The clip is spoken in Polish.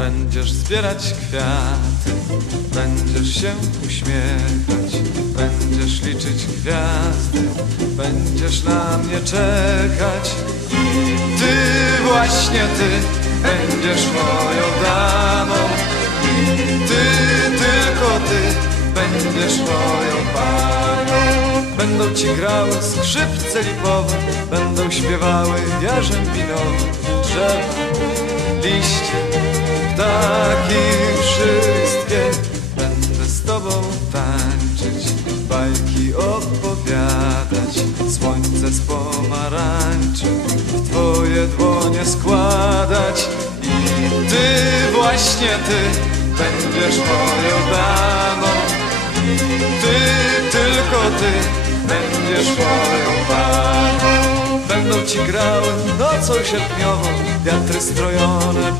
Będziesz zbierać kwiaty, będziesz się uśmiechać, będziesz liczyć gwiazdy, będziesz na mnie czekać. Ty, właśnie ty, będziesz moją damą. Ty, tylko ty, będziesz moją panią. Będą ci grały skrzypce lipowe, będą śpiewały jarzębinowe, drzewa, liście, wszystkie. Będę z tobą tańczyć, bajki opowiadać, słońce z pomarańczy w twoje dłonie składać. I ty, właśnie ty, będziesz moją damą. Ty, tylko ty, będziesz moją panią. Będą ci grały nocą sierpniową, wiatry strojone